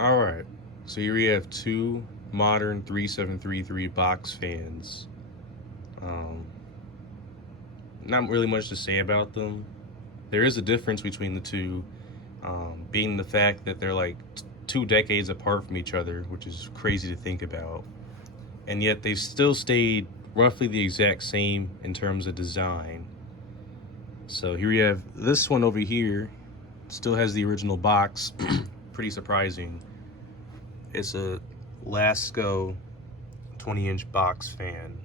All right. So here we have two modern 3733 box fans. Um, Not really much to say about them. There is a difference between the two, being the fact that they're like 2 decades apart from each other, which is crazy to think about. And yet they've still stayed roughly the exact same in terms of design. So here we have this one over here, still has the original box. Pretty surprising. It's a Lasko 20-inch box fan.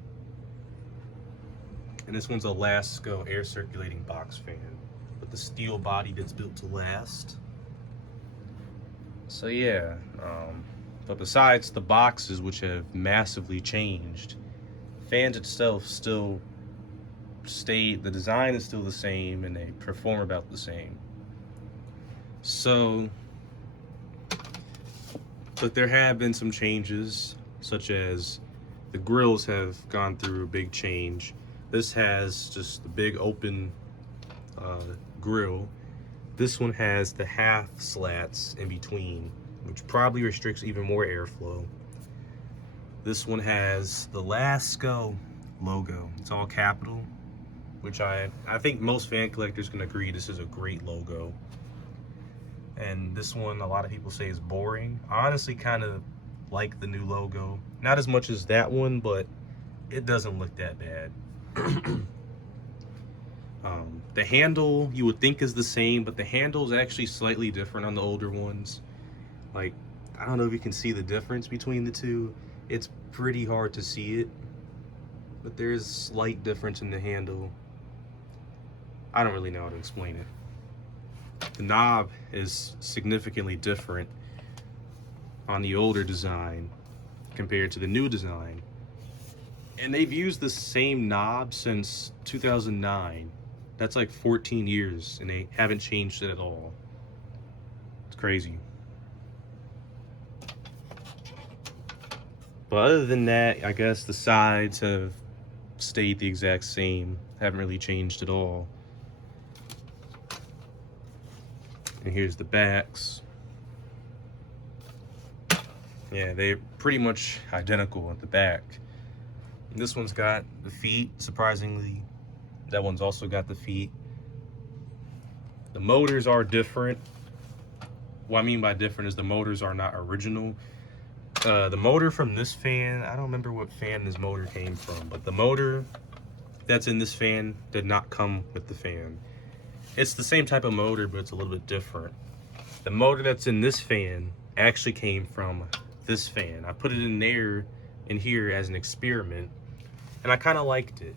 And this one's a Lasko air circulating box fan with the steel body that's built to last. So yeah, but besides the boxes, which have massively changed, fans itself still stay. The design is still the same, and they perform about the same. So, but there have been some changes, such as the grills have gone through a big change. This has just the big open grill. This one has the half slats in between, which probably restricts even more airflow. This one has the Lasko logo. It's all capital, which I think most fan collectors can agree this is a great logo. And this one, a lot of people say is boring. I honestly kind of like the new logo. Not as much as that one, but it doesn't look that bad. The handle you would think is the same, but the handle is actually slightly different on the older ones. Like, I don't know if you can see the difference between the two. It's pretty hard to see it, but there is a slight difference in the handle. I don't really know how to explain it. The knob is significantly different on the older design compared to the new design. And they've used the same knob since 2009. That's like 14 years, and they haven't changed it at all. It's crazy. But other than that, I guess the sides have stayed the exact same. Haven't really changed at all. And here's the backs. Yeah, they're pretty much identical at the back. This one's got the feet, surprisingly. That one's also got the feet. The motors are different. What I mean by different is the motors are not original. The motor from this fan, I don't remember what fan this motor came from, but the motor that's in this fan did not come with the fan. It's the same type of motor, but it's a little bit different. The motor that's in this fan actually came from this fan. I put it in there, in here as an experiment, and I kind of liked it.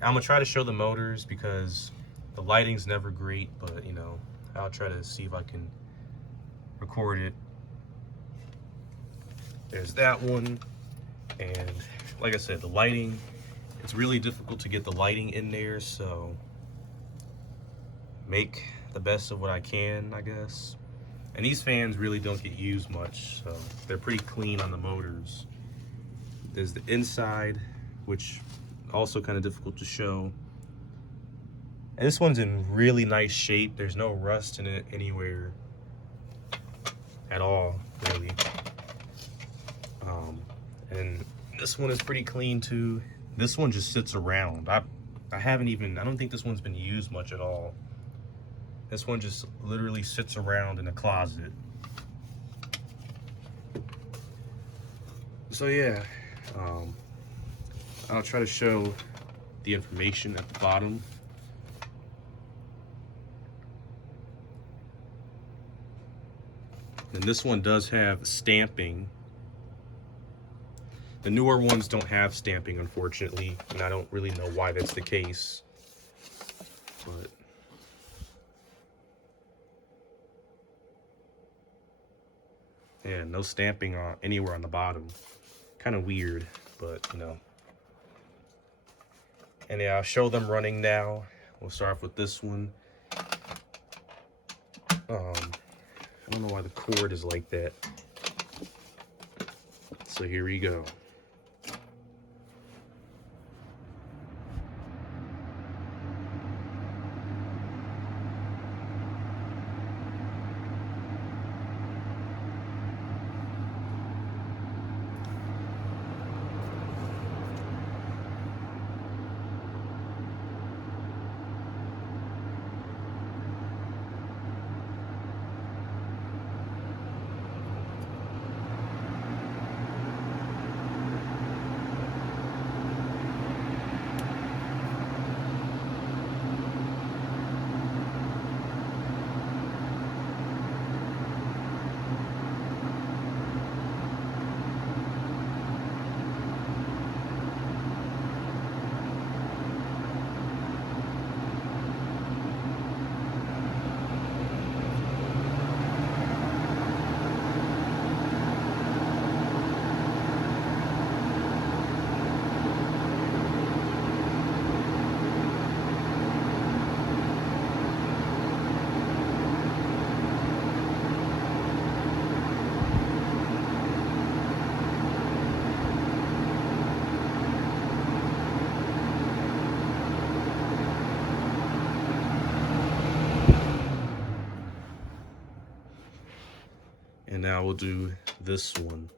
I'm gonna try to show the motors because the lighting's never great, but you know, I'll try to see if I can record it. There's that one, and like I said, the lighting, it's really difficult to get the lighting in there, so make the best of what I can, I guess. And these fans really don't get used much, so they're pretty clean on the motors. There's the inside, which also kind of difficult to show. And this one's in really nice shape. There's no rust in it anywhere at all, really. And this one is pretty clean too. This one just sits around. I don't think this one's been used much at all. This one just literally sits around in a closet. So yeah, I'll try to show the information at the bottom. And this one does have stamping. The newer ones don't have stamping, unfortunately, and I don't really know why that's the case. But yeah, no stamping on anywhere on the bottom. Kind of weird, but you know. And yeah, I'll show them running now. We'll start off with this one. I don't know why the cord is like that. So here we go. And now we'll do this one.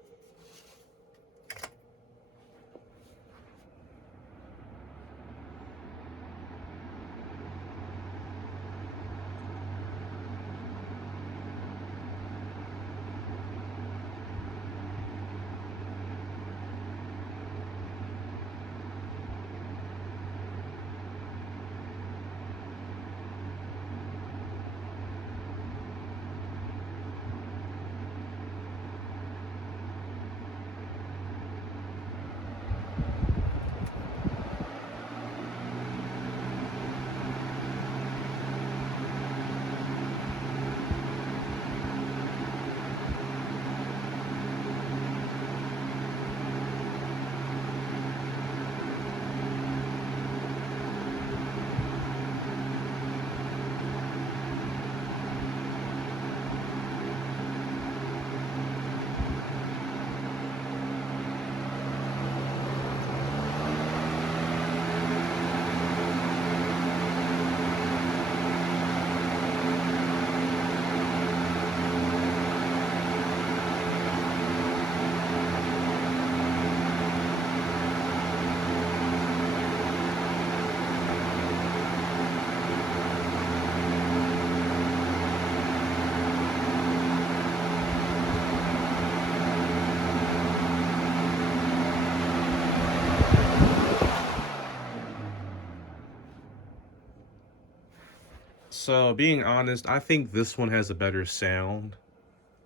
So, being honest, I think this one has a better sound.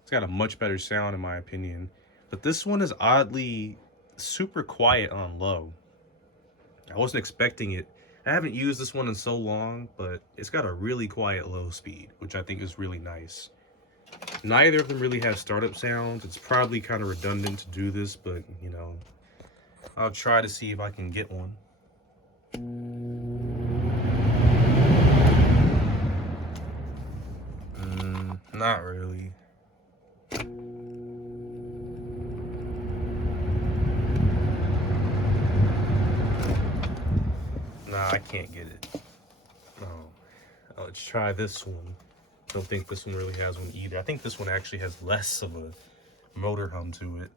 It's got a much better sound in my opinion. But this one is oddly super quiet on low. I wasn't expecting it. I haven't used this one in so long, but it's got a really quiet low speed, which I think is really nice. Neither of them really have startup sounds. It's probably kind of redundant to do this, but you know, I'll try to see if I can get one. Not really. Nah, I can't get it. Oh, let's try this one. Don't think this one really has one either. I think this one actually has less of a motor hum to it.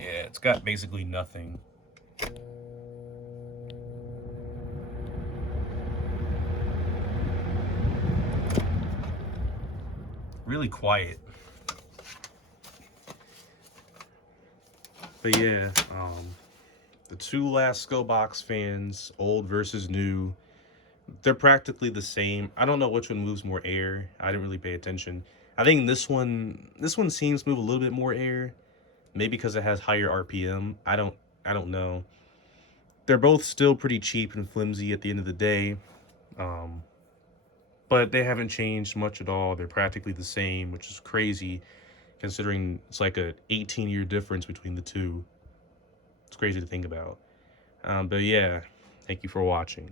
Yeah, it's got basically nothing. Really quiet. But yeah, the two Lasko box fans, old versus new, they're practically the same. I don't know which one moves more air. I didn't really pay attention. I think this one seems to move a little bit more air, maybe because it has higher RPM. I don't know. They're both still pretty cheap and flimsy at the end of the day. Um, but they haven't changed much at all. They're practically the same, which is crazy considering it's like a 18-year difference between the two. It's crazy to think about. But yeah, thank you for watching.